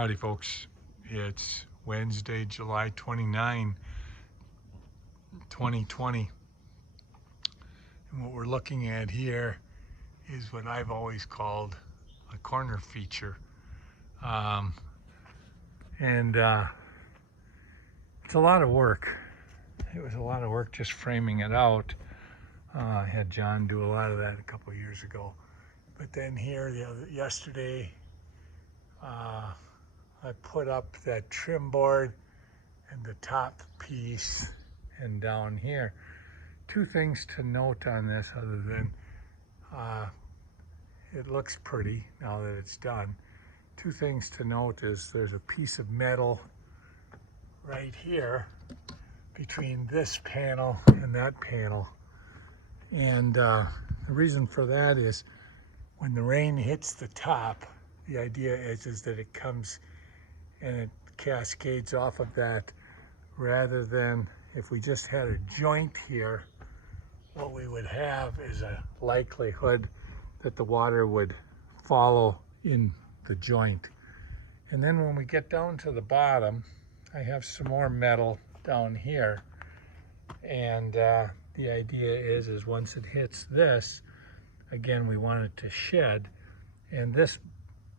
Howdy folks, it's Wednesday, July 29, 2020, and what we're looking at here is what I've always called a corner feature, and it's a lot of work. It was a lot of work just framing it out. I had John do a lot of that a couple of years ago, but then here yesterday I put up that trim board and the top piece, and down here. Two things to note on this other than it looks pretty now that it's done. Two things to note is there's a piece of metal right here between this panel and that panel. And the reason for that is when the rain hits the top, the idea is that it comes and it cascades off of that, rather than if we just had a joint here, what we would have is a likelihood that the water would follow in the joint. And then when we get down to the bottom, I have some more metal down here, and the idea is once it hits this, again, we want it to shed, and this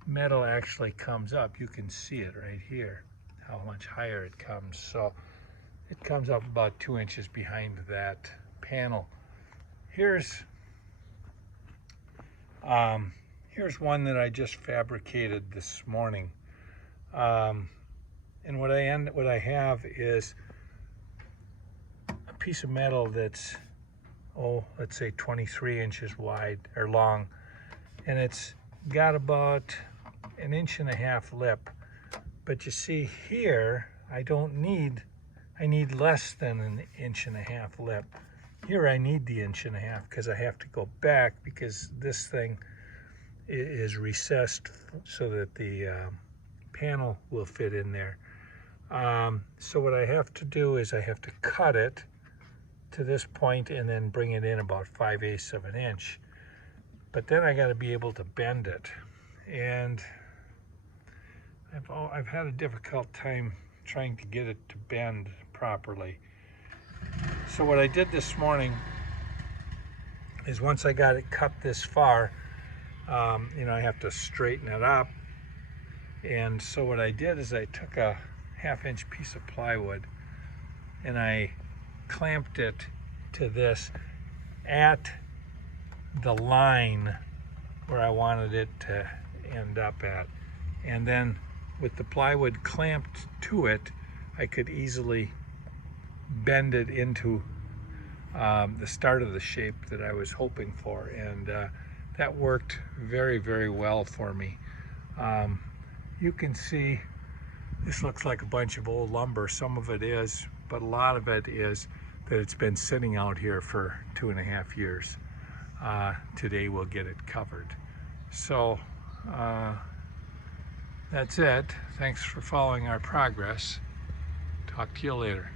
metal actually comes up. You can see it right here, how much higher it comes. So it comes up about 2 inches behind that panel. Here's one that I just fabricated this morning, and what I have is a piece of metal that's, let's say 23 inches wide or long, and it's got about 1.5 inch lip. But you see here, I need less than 1.5 inch lip. Here I need the 1.5 inch because I have to go back, because this thing is recessed so that the panel will fit in there. So what I have to do is I have to cut it to this point and then bring it in about 5/8 of an inch. But then I got to be able to bend it, and I've had a difficult time trying to get it to bend properly. So what I did this morning is, once I got it cut this far, I have to straighten it up. And so what I did is I took a 1/2 inch piece of plywood and I clamped it to this at the line where I wanted it to end up at. And then with the plywood clamped to it, I could easily bend it into the start of the shape that I was hoping for. And that worked very, very well for me. You can see this looks like a bunch of old lumber. Some of it is, but a lot of it is that it's been sitting out here for 2.5 years. Today we'll get it covered. So that's it. Thanks for following our progress. Talk to you later.